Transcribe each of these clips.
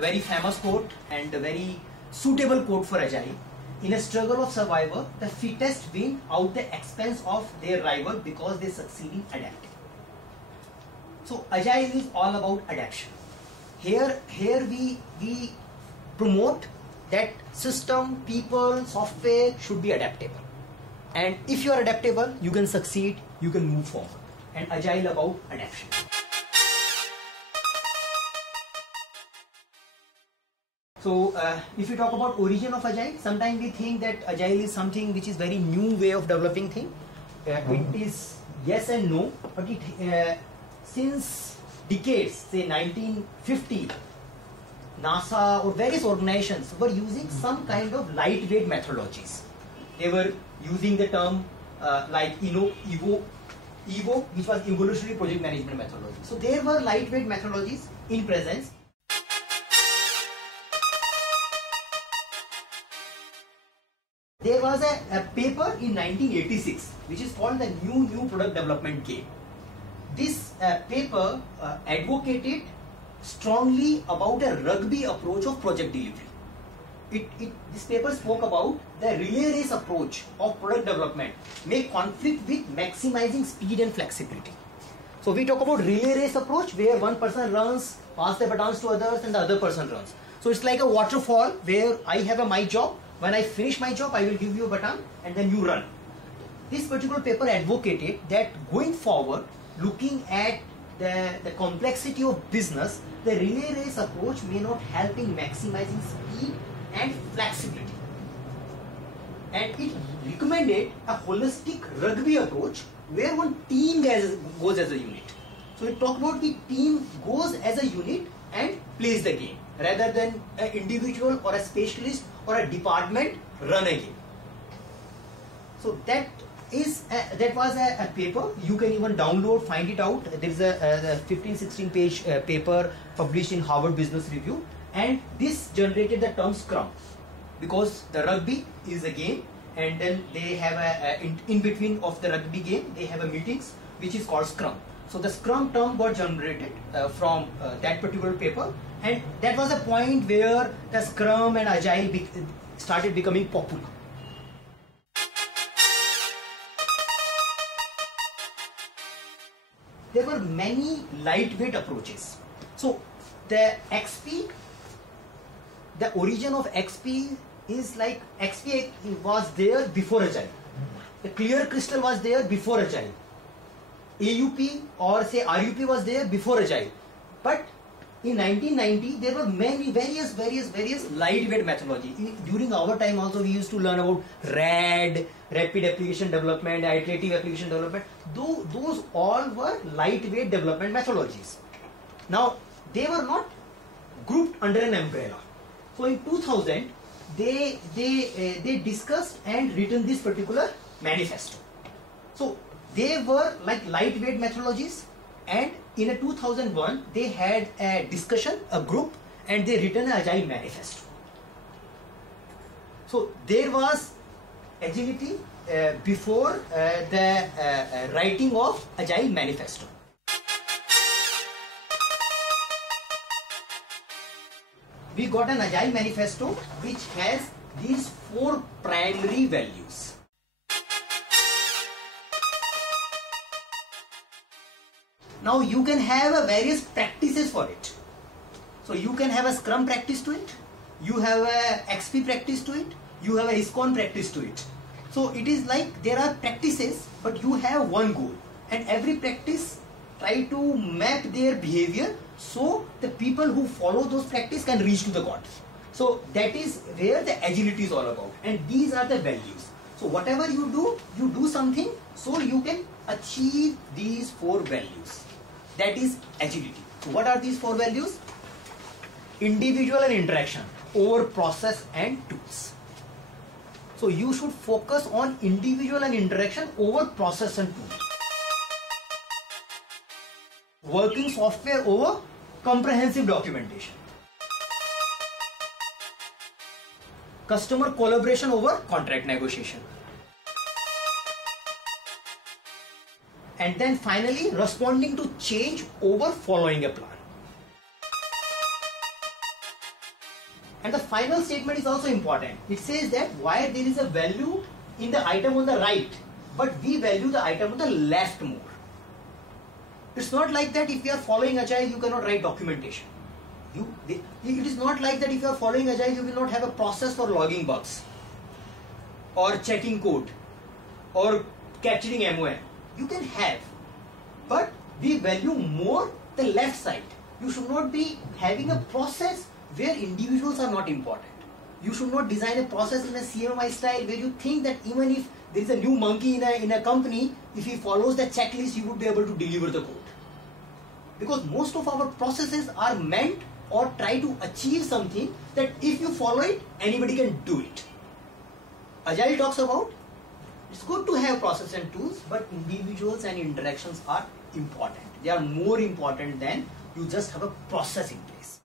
Very famous quote and a very suitable quote for Agile. In a struggle of survival, the fittest win out the expense of their rival because they succeed in adapting. So Agile is all about adaptation. Here we promote that system, people, software should be adaptable. And if you are adaptable, you can succeed, you can move forward. And Agile about adaptation. So if we talk about origin of Agile, sometimes we think that Agile is something which is very new way of developing thing. It is yes and no, but it since decades, say 1950, NASA or various organizations were using some kind of lightweight methodologies. They were using the term like EVO, which was evolutionary project management methodology. So there were lightweight methodologies in presence. There was a paper in 1986 which is called the New Product Development Game. This paper advocated strongly about a rugby approach of project delivery. This paper spoke about the relay race approach of product development may conflict with maximizing speed and flexibility. So we talk about relay race approach where one person runs, pass the batons to others and the other person runs. So it's like a waterfall where I have my job. When I finish my job, I will give you a baton and then you run. This particular paper advocated that going forward, looking at the complexity of business, the relay race approach may not help in maximizing speed and flexibility. And it recommended a holistic rugby approach where one team goes as a unit. So it talked about the team goes as a unit and plays the game rather than an individual or a specialist or a department run a game. So that was a paper. You can even download, find it out. There is a 15-16 page paper published in Harvard Business Review, and this generated the term Scrum because the rugby is a game, and then they have in between of the rugby game they have a meetings which is called Scrum. So the Scrum term got generated from that particular paper, and that was a point where the Scrum and Agile started becoming popular. There were many lightweight approaches. So the XP, the origin of XP is like XP was there before Agile. The Clear Crystal was there before Agile. AUP or say RUP was there before Agile. But in 1990 there were many various lightweight methodology. During our time also we used to learn about RAD, rapid application development, iterative application development. Those all were lightweight development methodologies. Now they were not grouped under an umbrella. So in 2000 they discussed and written this particular manifesto. So they were like lightweight methodologies, and in a 2001 they had a discussion, a group, and they written an Agile manifesto. So there was agility before the writing of Agile manifesto. We got an Agile manifesto which has these 4 primary values. Now you can have various practices for it. So you can have a Scrum practice to it, you have a XP practice to it, you have a ISKCON practice to it. So it is like there are practices but you have one goal, and every practice try to map their behavior so the people who follow those practices can reach to the God. So that is where the agility is all about, and these are the values. So whatever you do something so you can achieve these 4 values. That is agility. So what are these 4 values? Individual and interaction over process and tools. So you should focus on individual and interaction over process and tools. Working software over comprehensive documentation. Customer collaboration over contract negotiation. And then finally responding to change over following a plan. And the final statement is also important. It says that why there is a value in the item on the right, but we value the item on the left more. It's not like that if you are following Agile, you cannot write documentation. It is not like that if you are following Agile, you will not have a process for logging bugs, or checking code, or capturing MOM. You can have, but we value more the left side. You should not be having a process where individuals are not important. You should not design a process in a CMMI style where you think that even if there is a new monkey in a company, if he follows the checklist, you would be able to deliver the code. Because most of our processes are meant or try to achieve something that if you follow it, anybody can do it. Agile talks about it's good to have process and tools, but individuals and interactions are important. They are more important than you just have a process in place.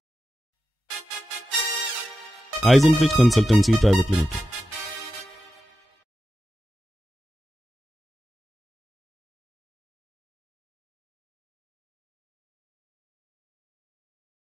Eisenbridge Consultancy Private Limited.